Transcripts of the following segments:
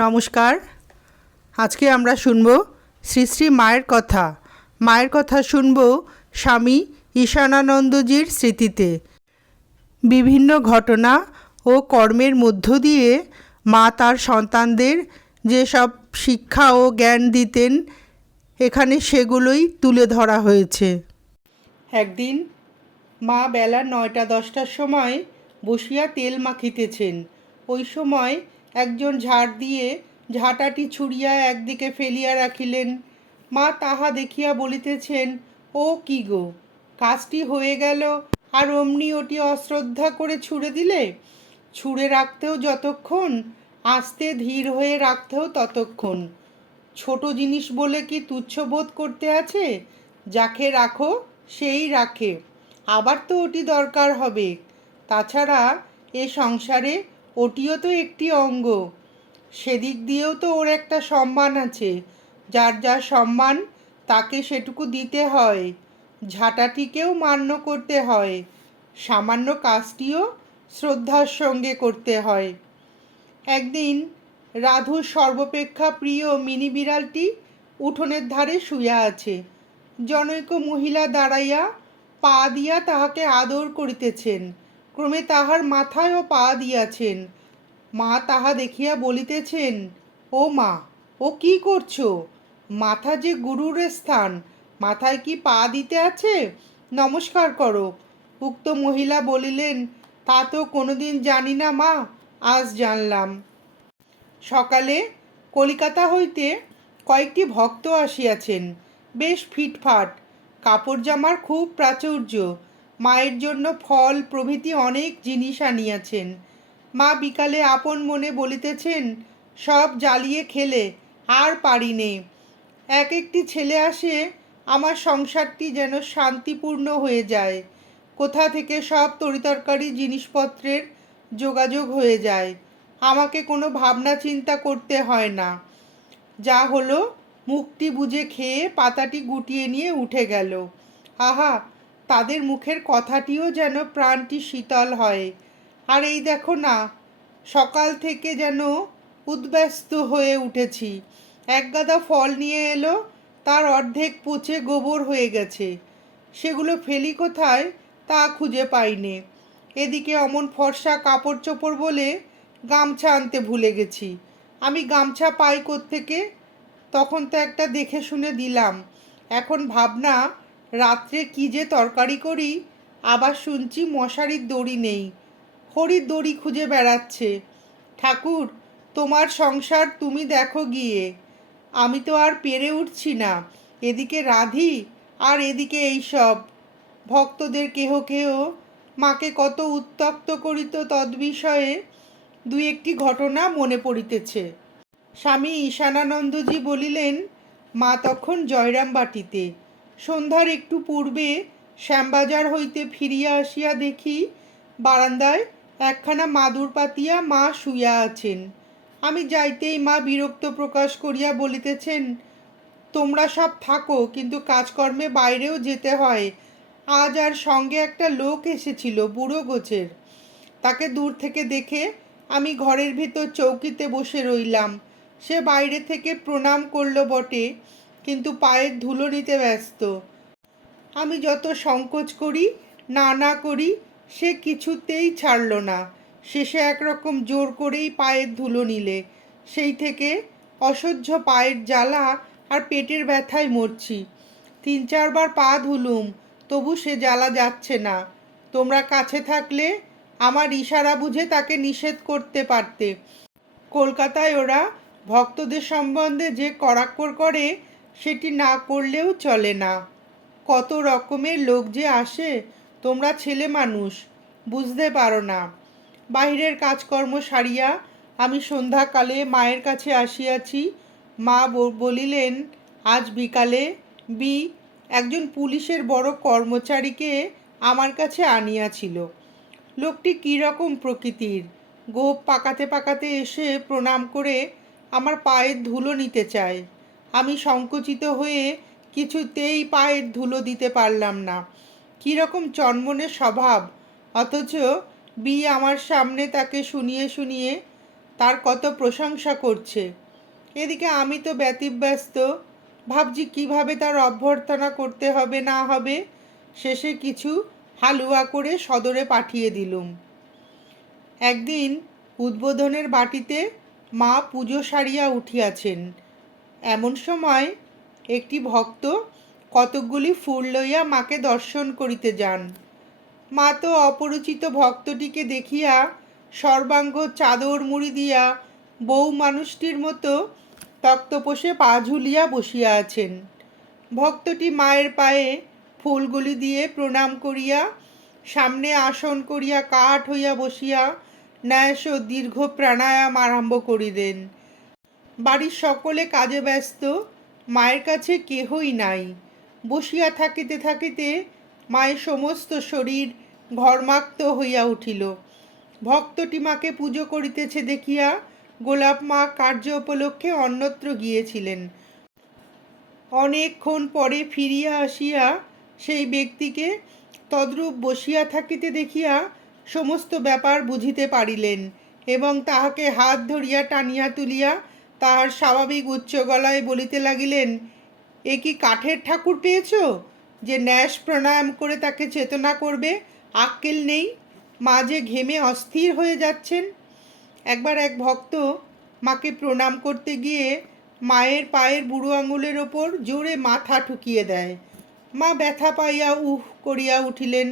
নমস্কার। আজকে আমরা শুনব শ্রী শ্রী মায়ের কথা শুনব স্বামী ঈশানানন্দজির স্মৃতিতে। বিভিন্ন ঘটনা ও কর্মের মধ্য দিয়ে মা তার সন্তানদের যেসব শিক্ষা ও জ্ঞান দিতেন এখানে সেগুলোই তুলে ধরা হয়েছে। একদিন মা বেলা 9টা-10টার সময় বসিয়া তেল মাখিতেছেন। ওই সময় একজন ঝাড় দিয়ে ঝাঁটাটি ছুঁড়িয়া একদিকে ফেলিয়া রাখিলেন। মা তাহা দেখিয়া বলিতেছেন, ও কি গো, কাজটি হয়ে গেল আর অমনি ওটি অশ্রদ্ধা করে ছুঁড়ে দিলে? ছুঁড়ে রাখতেও যতক্ষণ, আস্তে ধীর হয়ে রাখতেও ততক্ষণ। ছোট জিনিস বলে কি তুচ্ছ বোধ করতে আছে? যাকে রাখো সেই রাখে, আবার তো ওটি দরকার হবে। তাছাড়া এ সংসারে ওটিও তো একটি অঙ্গ, সেদিক দিয়েও তো ওর একটা সম্মান আছে। যার যার সম্মান তাকে সেটুকু দিতে হয়, ঝাঁটাটিকেও মান্য করতে হয়, সামান্য কাজটিও শ্রদ্ধার সঙ্গে করতে হয়। একদিন রাধুর সর্বাপেক্ষা প্রিয় মিনি বিড়ালটি উঠোনের ধারে শুইয়া আছে। জনৈক মহিলা দাঁড়াইয়া পা দিয়া তাহাকে আদর করিতেছেন, ক্রমে তাহার মাথায়ও পা দিয়াছেন। মা তাহা দেখিয়া বলিতেছেন, ও মা, ও কি করছো? মাথা যে গুরুর স্থান, মাথায় কি পা দিতে আছে? নমস্কার করো। উক্ত মহিলা বলিলেন, তা তো কোনোদিন জানি না মা, আজ জানলাম। সকালে কলিকাতা হইতে কয়েকটি ভক্ত আসিয়াছেন, বেশ ফিটফাট, কাপড় জামার খুব প্রাচুর্য। মায়ের জন্য ফল প্রভৃতি অনেক জিনিস আনিয়াছেন। মা বিকালে আপন মনে বলিতেছেন, সব জ্বালিয়ে খেলে আর পারি নে। এক একটি ছেলে আসে, আমার সংসারটি যেন শান্তিপূর্ণ হয়ে যায়। কোথা থেকে সব তরিতরকারি জিনিসপত্রের যোগাযোগ হয়ে যায়, আমাকে কোনো ভাবনা চিন্তা করতে হয় না। যা হলো মুখটি বুজে খেয়ে পাতাটি গুটিয়ে নিয়ে উঠে গেল। আহা, তাদের মুখের কথাটিও যেন প্রাণটি শীতল হয়। আর এই দেখো না, সকাল থেকে যেন উদ্ব্যস্ত হয়ে উঠেছি। একগাদা ফল নিয়ে এলো, তার অর্ধেক পচে গোবর হয়ে গেছে। সেগুলো ফেলি কোথায় তা খুঁজে পাইনে। এদিকে অমন ফর্সা কাপড় চোপড় বলে গামছা আনতে ভুলে গেছি। আমি গামছা পাই কোত্থেকে? তখন তো একটা দেখে শুনে দিলাম। এখন ভাবনা, রাত্রে কি যে তরকারি করি। আবার শুনছি মশারির দড়ি নেই, হরির দড়ি খুঁজে বেড়াচ্ছে। ঠাকুর, তোমার সংসার তুমি দেখো গিয়ে, আমি তো আর পেরে উঠছি না। এদিকে রাধি আর এদিকে এইসব ভক্তদের কেহ কেহ মাকে কত উত্ত্যক্ত করিত তদ্বিষয়ে দুই একটি ঘটনা মনে পড়িতেছে। স্বামী ঈশানানন্দজি বলিলেন, মা তখন জয়রামবাটিতে। সন্ধ্যার একটু পূর্বে শ্যামবাজার হইতে ফিরিয়া আসিয়া দেখি বারান্দায় একখানা মাদুর পাতিয়া মা শুইয়া আছেন। আমি যাইতেই মা বিরক্ত প্রকাশ করিয়া বলিতেছেন, তোমরা সব থাকো, কিন্তু কাজকর্মে বাইরেও যেতে হয়। আজ আর সঙ্গে একটা লোক এসেছিল, বুড়ো গোছের। তাকে দূর থেকে দেখে আমি ঘরের ভিতর চৌকিতে বসে রইলাম। সে বাইরে থেকে প্রণাম করল বটে, কিন্তু পায়ের ধুলো নিতে ব্যস্ত। আমি যত সংকোচ করি, না করি, সে কিছুতেই ছাড়ল না। শেষে একরকম জোর করেই পায়ের ধুলো নিলে। সেই থেকে অসহ্য পায়ের জ্বালা আর পেটের ব্যথায় মরছি। 3-4 বার পা ধুলুম, তবু সে জ্বালা যাচ্ছে না। তোমরা কাছে থাকলে আমার ইশারা বুঝে তাকে নিষেধ করতে পারতে। কলকাতায় ওরা ভক্তদের সম্বন্ধে যে কড়াক্কড় করে, সেটি না করলেও চলে না। কত রকমের লোক যে আসে, তোমরা ছেলে মানুষ, বুঝতে পারো না। বাহিরের কাজকর্ম সারিয়া আমি সন্ধ্যাকালে মায়ের কাছে আসিয়াছি। মা বলিলেন, আজ বিকালে একজন পুলিশের বড় কর্মচারীকে আমার কাছে আনিয়াছিল। লোকটি কীরকম প্রকৃতির, গোঁফ পাকাতে পাকাতে এসে প্রণাম করে আমার পায়ের ধুলো নিতে চায়। আমি সংকুচিত হয়ে কিছুতেই পায়ের ধুলো দিতে পারলাম না। কীরকম চনমনে স্বভাব, অথচ আমার সামনে তাকে শুনিয়ে তার কত প্রশংসা করছে। এদিকে আমি তো ব্যতিব্যস্ত, ভাবছি কিভাবে তার অভ্যর্থনা করতে হবে না হবে। শেষে কিছু হালুয়া করে সদরে পাঠিয়ে দিলুম। একদিন উদ্বোধনের বাটিতে মা পুজো সারিয়া উঠিয়াছেন। এমন সময় একটি ভক্ত কতকগুলি ফুল লইয়া মাকে দর্শন করিতে যান। মা তো অপরিচিত ভক্তটিকে দেখিয়া সর্বাঙ্গ চাদর মুড়ি দিয়া বউ মানুষটির মতো তক্তপোষে পা ঝুলিয়া বসিয়া আছেন। ভক্তটি মায়ের পায়ে ফুলগুলি দিয়ে প্রণাম করিয়া সামনে আসন করিয়া কাঠ হইয়া বসিয়া ন্যাস ও দীর্ঘ প্রাণায়াম আরম্ভ করিলেন। বাড়ির সকলে কাজে ব্যস্ত, মায়ের কাছে কেহই নাই। বসিয়া থাকিতে থাকিতে মায়ের সমস্ত শরীর ঘর্মাক্ত হইয়া উঠিল। ভক্তটি মাকে পুজো করিতেছে দেখিয়া গোলাপ মা কার্য উপলক্ষে অন্যত্র গিয়েছিলেন। অনেকক্ষণ পরে ফিরিয়া আসিয়া সেই ব্যক্তিকে তদ্রূপ বসিয়া থাকিতে দেখিয়া সমস্ত ব্যাপার বুঝিতে পারিলেন এবং তাহাকে হাত ধরিয়া টানিয়া তুলিয়া তাহার স্বাভাবিক উচ্চ গলায় বলিতে লাগিলেন, এ কি কাঠের ঠাকুর পেয়েছ যে ন্যাস প্রাণায়াম করে তাকে চেতনা করবে? আক্কেল নেই? মা যে ঘেমে অস্থির হয়ে যাচ্ছেন। একবার এক ভক্ত মাকে প্রণাম করতে গিয়ে মায়ের পায়ের বুড়ো আঙুলের ওপর জোরে মাথা ঠুকিয়ে দেয়। মা ব্যথা পাইয়া উহ করিয়া উঠিলেন।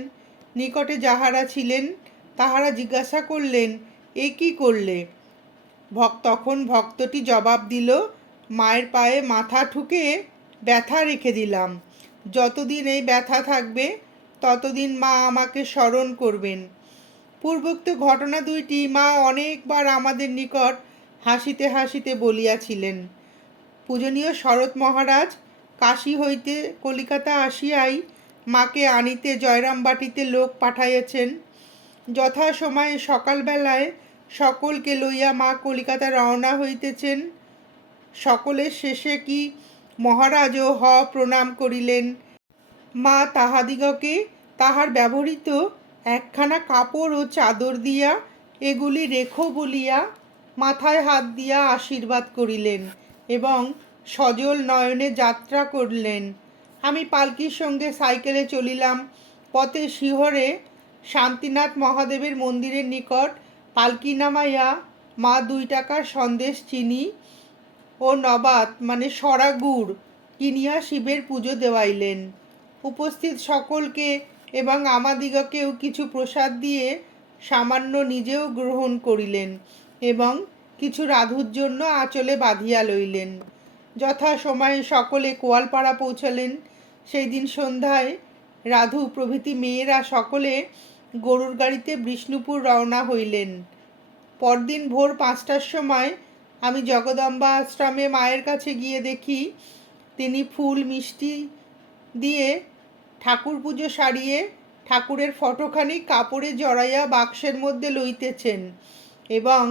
নিকটে যাহারা ছিলেন তাহারা জিজ্ঞাসা করলেন, এ কি করলে? তখন ভক্তটি জবাব দিল, মায়ের পায়ে মাথা ঠুকে ব্যথা রেখে দিলাম। যতদিন এই ব্যথা থাকবে ততদিন মা আমাকে স্মরণ করবেন। পূর্বোক্ত ঘটনা দুইটি মা অনেকবার আমাদের নিকট হাসিতে হাসিতে বলিয়াছিলেন। পূজনীয় শরৎ মহারাজ কাশী হইতে কলিকাতা আসিয়াই মাকে আনিতে জয়রামবাটিতে লোক পাঠাইয়াছেন। যথাসময়ে সকালবেলায় সকলকে লইয়া মা কলিকাতা রওনা হইতেছেন। সকলের শেষে কি মহারাজও প্রণাম করিলেন। মা তাহাদিগকে তাহার ব্যবহৃত একখানা কাপড় ও চাদর দিয়া এগুলি রেখো বলিয়া মাথায় হাত দিয়া আশীর্বাদ করিলেন এবং সজল নয়নে যাত্রা করলেন। আমি পালকির সঙ্গে সাইকেলে চলিলাম। পথে শিহরে শান্তিনাথ মহাদেবের মন্দিরের নিকট পালকি নামাইয়া মা 2 টাকার সন্দেশ, চিনি ও নবাত মানে সরা গুড় কিনিয়া শিবের পুজো দেওয়াইলেন। উপস্থিত সকলকে এবং আমাদিগকেও কিছু প্রসাদ দিয়ে সামান্য নিজেও গ্রহণ করিলেন এবং কিছু রাধুর জন্য আঁচলে বাঁধিয়া লইলেন। যথাসময়ে সকলে কোয়ালপাড়া পৌঁছালেন। সেই দিন সন্ধ্যায় রাধু প্রভৃতি মেয়েরা সকলে গরুর গাড়িতে বিষ্ণুপুর রওনা হইলেন। পরদিন ভোর 5টার সময় আমি জগদম্বা আশ্রমে মায়ের কাছে গিয়ে দেখি তিনি ফুল মিষ্টি দিয়ে ঠাকুর পুজো সারিয়ে ঠাকুরের ফটোখানি কাপড়ে জড়াইয়া বাক্সের মধ্যে লইতেছেন এবং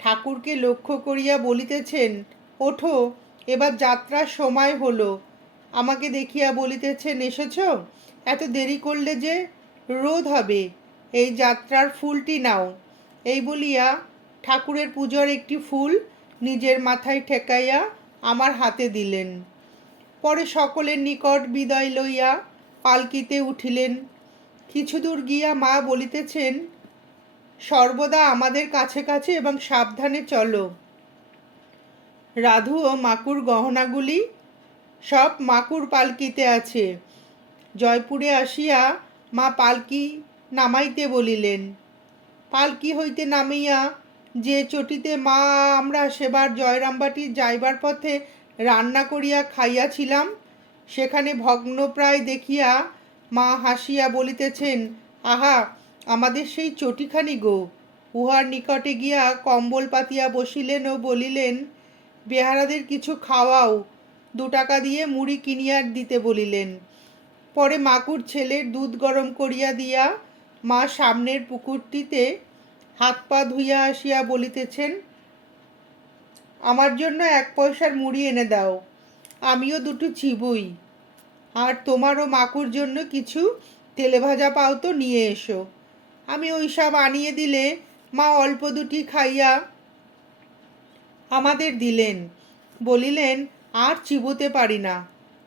ঠাকুরকে লক্ষ্য করিয়া বলিতেছেন, ওঠো, এবার যাত্রার সময় হলো। আমাকে দেখিয়া বলিতেছেন, এসেছ? এত দেরি করলে যে রোদ হবে, এই যাত্রার ফুলটি নাও। এই বলিয়া ঠাকুরের পূজার একটি ফুল নিজের মাথায় ঠেকাইয়া আমার হাতে দিলেন। পরে সকলের নিকট বিদায় লইয়া পালকিতে উঠিলেন। কিছু দূর গিয়া মা বলিতেছেন, সর্বদা আমাদের কাছে কাছে এবং সাবধানে চলো। রাধু ও মাকুর গহনাগুলি সব মাকুর পালকিতে আছে। জয়পুরে আসিয়া মা পালকি নামাইতে বলিলেন। পালকি হইতে নামিয়া যে চটিতে মা আমরা সেবার জয়রামবাটি যাইবার পথে রান্না করিয়া খাইয়াছিলাম, সেখানে ভগ্নপ্রায় দেখিয়া মা হাসিয়া বলিতেছেন, আহা, আমাদের সেই চটিখানি গো। উহার নিকটে গিয়া কম্বল পাতিয়া বসিলেন ও বলিলেন, বেহারাদের কিছু খাওয়াও। 2 টাকা দিয়ে মুড়ি কিনিয়া দিতে বলিলেন। পরে মাকুর ছেলের দুধ গরম করিয়া দিয়া মা সামনের পুকুরটিতে হাত পা ধুইয়া আসিয়া বলিতেছেন, আমার জন্য 1 পয়সার মুড়ি এনে দাও, আমিও 2টো চিবুই। আর তোমারও মাকুর জন্য কিছু তেলে ভাজা পাও তো নিয়ে এসো। আমি ওই সব আনিয়ে দিলে মা অল্প দুটি খাইয়া আমাদের দিলেন, বলিলেন, আর চিবুতে পারি না।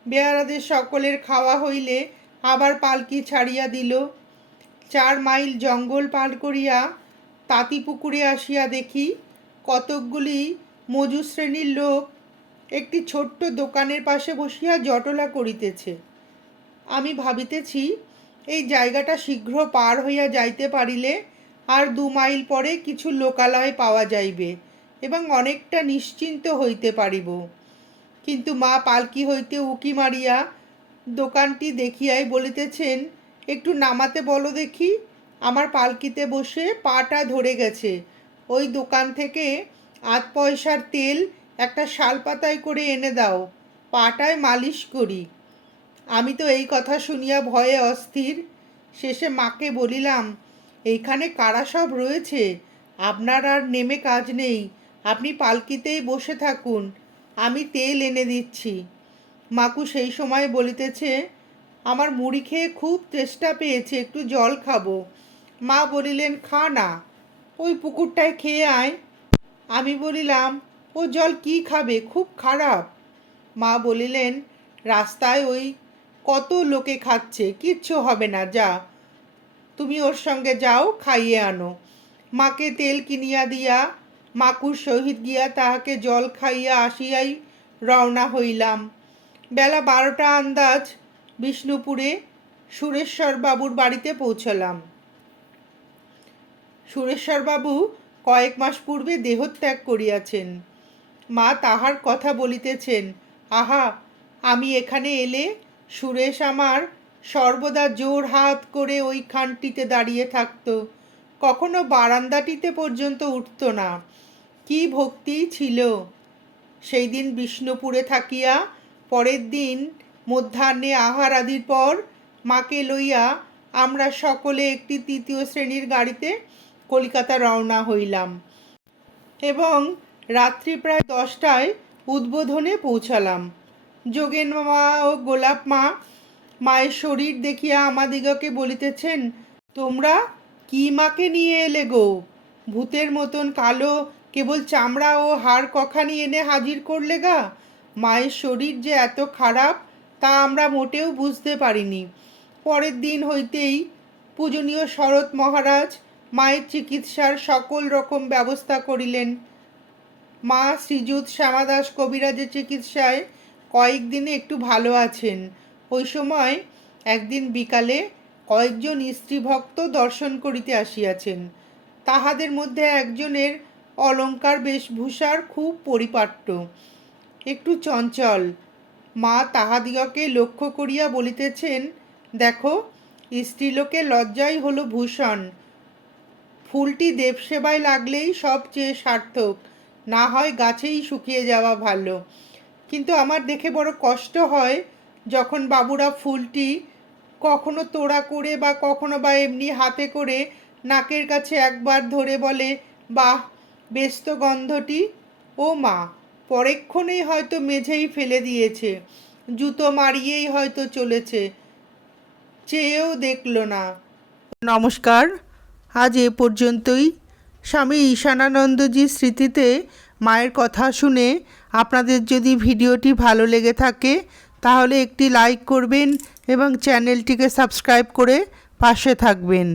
বেয়ারাদের সকলের খাওয়া হইলে আবার পালকি ছাড়িয়া দিল। 4 মাইল জঙ্গল পার করিয়া তাঁতিপুকুরে আসিয়া দেখি কতকগুলি মজুর শ্রেণীর লোক একটি ছোট্ট দোকানের পাশে বসিয়া জটলা করিতেছে। আমি ভাবিতেছি, এই জায়গাটা শীঘ্র পার হইয়া যাইতে পারিলে আর 2 মাইল পরে কিছু লোকালয় পাওয়া যাইবে এবং অনেকটা নিশ্চিন্ত হইতে পারিব। কিন্তু মা পালকি হইতে উকি মারিয়া দোকানটি দেখিয়াই বলিতেছেন, একটু নামাতে বলো দেখি। আমার পালকিতে বসে পাটা ধরে গেছে। ওই দোকান থেকে 8 পয়সার তেল একটা শালপাতায় করে এনে দাও, পাটায় মালিশ করি। আমি তো এই কথা শুনিয়া ভয়ে অস্থির। শেষে মাকে বলিলাম, এইখানে কারা সব রয়েছে, আপনার আর নেমে কাজ নেই, আপনি পালকিতেই বসে থাকুন, আমি তেল এনে দিচ্ছি। মাকু সেই সময় বলিতেছে, আমার মুড়ি খেয়ে খুব তেষ্টা পেয়েছে, একটু জল খাবো। মা বলিলেন, খা না, ওই পুকুরটায় খেয়ে আয়। আমি বলিলাম, ও জল কি খাবে, খুব খারাপ। মা বলিলেন, রাস্তায় ওই কত লোকে খাচ্ছে, কিচ্ছু হবে না, যা, তুমি ওর সঙ্গে যাও, খাইয়ে আনো। মাকে তেল কিনিয়া দিয়া মাকুর সহিত গিয়া তাহাকে জল খাইয়া আসিয়াই রওনা হইলাম। বেলা 12টা আন্দাজ বিষ্ণুপুরে সুরেশ্বরবাবুর বাড়িতে পৌঁছলাম। সুরেশ্বরবাবু কয়েক মাস পূর্বে দেহত্যাগ করিয়াছেন। মা তাহার কথা বলিতেছেন, আহা, আমি এখানে এলে সুরেশ আমার সর্বদা জোর হাত করে ওই খানটিতে দাঁড়িয়ে থাকত, কখনো বারান্দাটিতে পর্যন্ত উঠত না। কি ভক্তি ছিল! সেই দিন বিষ্ণুপুরে থাকিয়া পরের দিন মধ্যাহ্নে আহার আদির পর মাকে লইয়া আমরা সকলে একটি 3য় শ্রেণীর গাড়িতে কলিকাতা রওনা হইলাম এবং রাত্রি প্রায় 10টায় উদ্বোধনে পৌঁছালাম। যোগেন মা ও গোলাপ মা মায়ের শরীর দেখিয়া আমাদিগকে বলিতেছেন, তোমরা কি মাকে নিয়ে এলে গো, ভূতের মতন কালো, কেবল চামড়া ও হাড় কখানি এনে হাজির করলে গা। মায়ের শরীর যে এত খারাপ তা আমরা মোটেও বুঝতে পারিনি। পরের দিন হইতেই পূজনীয় শরৎ মহারাজ মায়ের চিকিৎসার সকল রকম ব্যবস্থা করিলেন। মা শ্রীযুত শ্যামাদাস কবিরাজের চিকিৎসায় কয়েকদিনে একটু ভালো আছেন। ওই সময় একদিন বিকালে কয়েকজন স্ত্রীভক্ত দর্শন করিতে আসিয়াছেন। তাহাদের মধ্যে একজনের অলঙ্কার বেশভূষার খুব পরিপাট্য, একটু চঞ্চল। মা তাহাদিগকে লক্ষ্য করিয়া বলিতেছেন, দেখো, স্ত্রীলোকের লজ্জাই হলো ভূষণ। ফুলটি দেবসেবায় লাগলেই সবচেয়ে সার্থক, না হয় গাছেই শুকিয়ে যাওয়া ভালো। কিন্তু আমার দেখে বড় কষ্ট হয় যখন বাবুরা ফুলটি কখনো তোড়া করে বা কখনো বা এমনি হাতে করে নাকের কাছে একবার ধরে বলে, বাহ, বেশ তো গন্ধটি। ও মা, পরেক্ষণেই হয়তো মেঝেই ফেলে দিয়েছে, জুতো মারিয়েই হয়তো চলেছে, চেয়েও দেখল না। নমস্কার, আজ এ পর্যন্তই। স্বামী ঈশানানন্দজির স্মৃতিতে মায়ের কথা শুনে আপনাদের যদি ভিডিওটি ভালো লেগে থাকে তাহলে একটি লাইক করবেন এবং চ্যানেলটিকে সাবস্ক্রাইব করে পাশে থাকবেন।